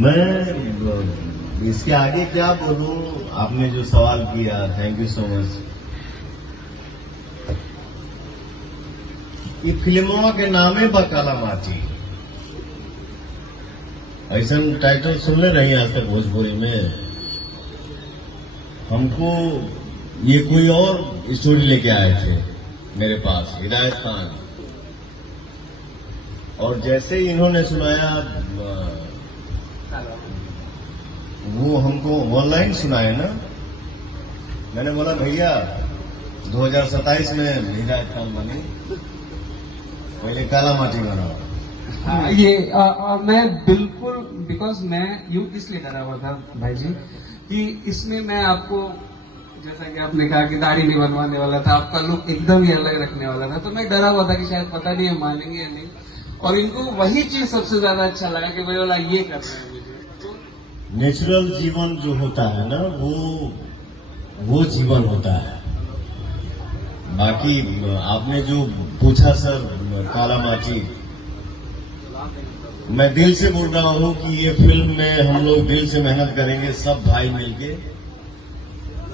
मैं इसके आगे क्या बोलूं, आपने जो सवाल किया, थैंक यू सो मच। ये फिल्मों के नामे बकाला माची, ऐसा टाइटल सुन ले रही आज तक भोजपुरी में। हमको ये कोई और स्टोरी लेके आए थे मेरे पास, हिदायत खान, और जैसे ही इन्होंने सुनाया, वो हमको ऑनलाइन सुनाए ना, मैंने बोला भैया 2027 में हिदायत खान बनी, पहले काला माटी बनाओ। मैं बिल्कुल, बिकॉज मैं यूं इसलिए डरा हुआ था भाई जी कि इसमें मैं आपको, जैसा कि आपने कहा कि दाढ़ी नहीं बनवाने वाला था, आपका लुक एकदम ही अलग रखने वाला था, तो मैं डरा हुआ था कि शायद पता नहीं है मानेंगे या नहीं, और इनको वही चीज सबसे ज्यादा अच्छा लगा कि भाई वाला ये कर रहे हैं मुझे। नेचुरल जीवन जो होता है ना, वो जीवन होता है। बाकी आपने जो पूछा सर, काला माटी, मैं दिल से बोल रहा हूं कि ये फिल्म में हम लोग दिल से मेहनत करेंगे, सब भाई मिलके,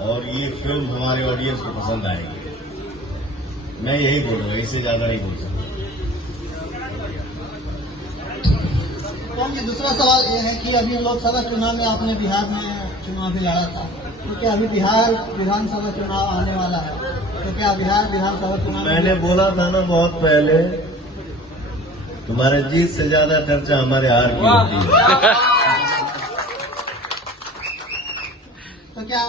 और ये फिल्म हमारे ऑडियंस को पसंद आएगी। मैं यही बोल रहा हूँ, इससे ज्यादा नहीं बोल सकता। तो दूसरा सवाल ये है कि अभी लोकसभा चुनाव में आपने बिहार में चुनाव भी लड़ा था, तो क्या अभी बिहार विधानसभा चुनाव आने वाला है, तो क्या बिहार विधानसभा चुनाव? मैंने बोला था ना बहुत पहले, तुम्हारे जीत से ज्यादा चर्चा हमारे हार की होती है। तो क्या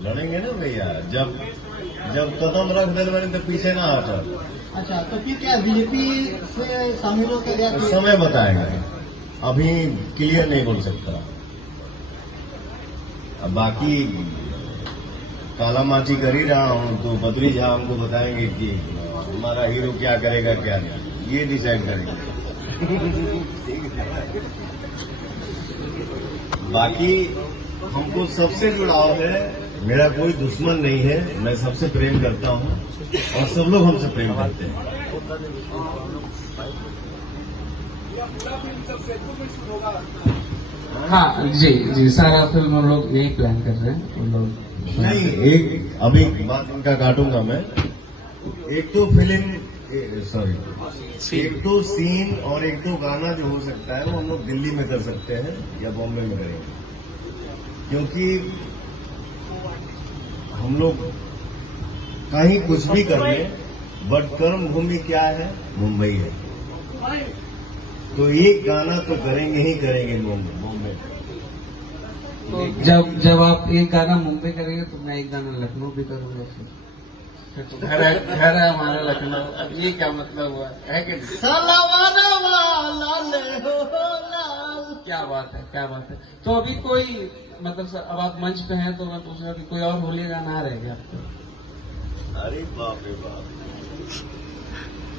लड़ेंगे ना भैया, जब कदम रख दे मैंने तो पीछे ना हटा। अच्छा, तो फिर क्या बीजेपी से शामिल होकर गया? समय बताएगा, अभी क्लियर नहीं बोल सकता। अब बाकी काला माची कर ही रहा हूं, तो बद्री झा हमको बताएंगे कि हमारा हीरो क्या करेगा क्या नहीं, ये डिसाइड करेंगे। बाकी हमको सबसे जुड़ाव है, मेरा कोई दुश्मन नहीं है, मैं सबसे प्रेम करता हूं और सब लोग हमसे प्रेम करते हैं। हाँ जी, सारा फिल्म हम लोग यही प्लान कर रहे हैं। हम लोग नहीं, एक अभी बात इनका काटूंगा मैं। एक तो फिल्म, सॉरी, एक तो सीन और एक तो गाना जो हो सकता है वो हम लोग दिल्ली में कर सकते हैं या बॉम्बे में करेंगे, क्योंकि हम लोग कहीं कुछ भी कर लें, बट कर्म भूमि क्या है? मुंबई है। तो एक गाना तो करेंगे ही करेंगे बॉम्बे। तो जब आप एक गाना मुंबई करेंगे तो मैं एक गाना लखनऊ भी करूंगा। फिर तो घर है हमारा लखनऊ। अब ये क्या मतलब हुआ है कि क्या बात है, क्या बात है। तो अभी कोई मतलब सर, अब आप मंच पे हैं तो मैं पूछ रहा कि कोई और होली गाना आ रहेगा आपको? अरे बाप रे बाप,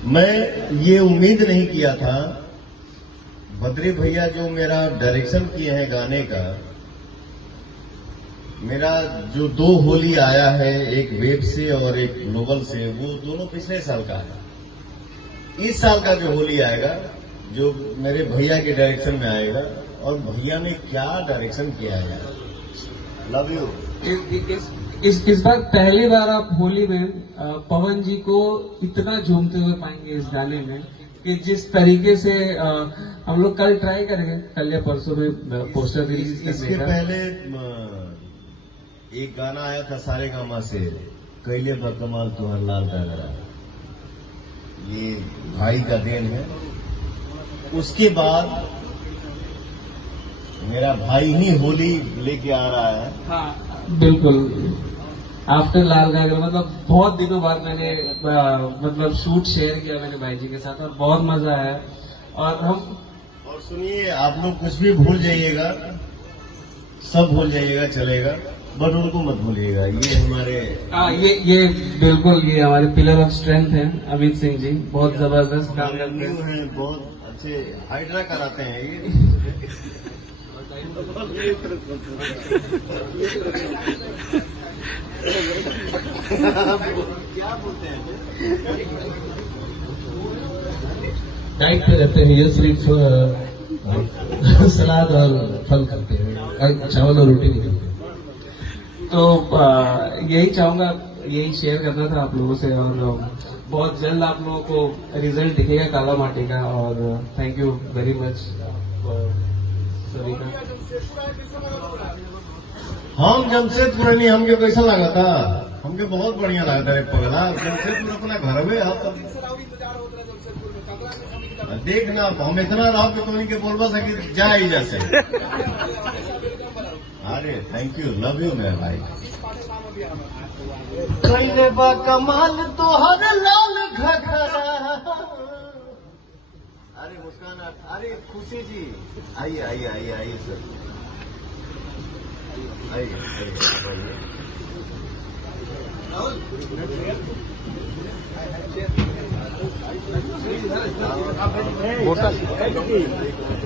मैं ये उम्मीद नहीं किया था। बद्री भैया जो मेरा डायरेक्शन किए हैं गाने का, मेरा जो 2 होली आया है, एक वेब से और एक ग्लोबल से, वो दोनों पिछले साल का है। इस साल का जो होली आएगा, जो मेरे भैया के डायरेक्शन में आएगा, और भैया ने क्या डायरेक्शन किया है, लव यू। इस बार पहली बार आप होली में पवन जी को इतना झूमते हुए पाएंगे इस गाने में, कि जिस तरीके से हम लोग कल ट्राई करेंगे, कल या परसों में पोस्टर रिलीज करने का। इसके पहले एक गाना आया था सारे गामा से, कैले बकमाल तुहर लाल डागरा, ये भाई का देन है। उसके बाद मेरा भाई ही होली लेके आ रहा है। हाँ बिल्कुल, आफ्टर लाल गागर, मतलब बहुत दिनों बाद मैंने मतलब शूट शेयर किया मैंने भाई जी के साथ, और बहुत मजा आया। और सुनिए, आप लोग कुछ भी भूल जाइएगा, सब भूल जाइएगा, चलेगा, बट उनको मत भूलिएगा। ये हमारे ये बिल्कुल, ये हमारे पिलर ऑफ स्ट्रेंथ हैं अमित सिंह जी, बहुत जबरदस्त काम करते हैं, बहुत अच्छे हाइड्रा कराते हैं ये। क्या बोलते हैं, डाइट पे रहते हैं, ये सिर्फ सलाद और फल खाते हैं, चावल और रोटी नहीं खाते। तो यही चाहूंगा, यही शेयर करना था आप लोगों से, और बहुत जल्द आप लोगों को रिजल्ट दिखेगा काला माटी का। और थैंक यू वेरी मच सभी का। हम जमशेदपुर नहीं, हमके कैसा लगा था? हमके बहुत बढ़िया लगा था रे पगला। जमशेदपुर अपना घर में आप देखना, हम इतना रहो कि तो के बोलबा सकी जा ही जैसे। अरे थैंक यू, लव यू मेरे भाई। कैले बा कमाल तो हर लाल घघरा। अरे मुस्कान, अरे खुशी जी, आइए आइए आइए आइए सर, आइए आइए।